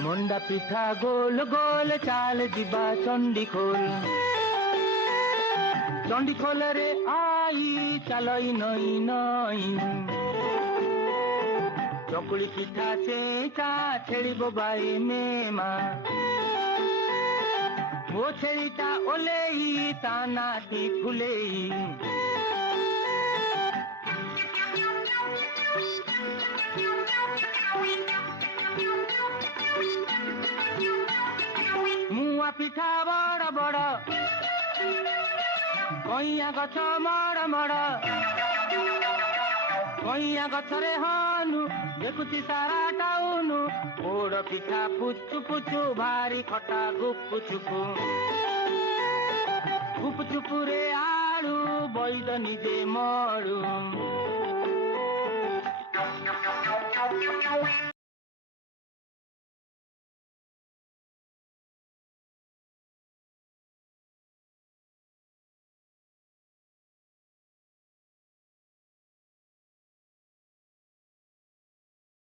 মন্ডা পিঠা গোল গোল চাল ଯିବା চণ্ডীখোল চণ্ডীখোলরে আই চালই নই নই চকুଳି পিঠা চেঁচা ଛେଳି ବୋବାଏ ମେମା ମୋ ଛେଳିଟା ଓଲେଇ ତା ନାଟି ଫୁଲେଇ मुआ पिठा बड़ बड़ कइया गछ मड़ मड़ कइया गछरे हनु देखुची सारा टाउनु पोड़ पिठा पुचु पुचु भारी खटा गुपु चुपु रे आलू बैद निजे मड़ू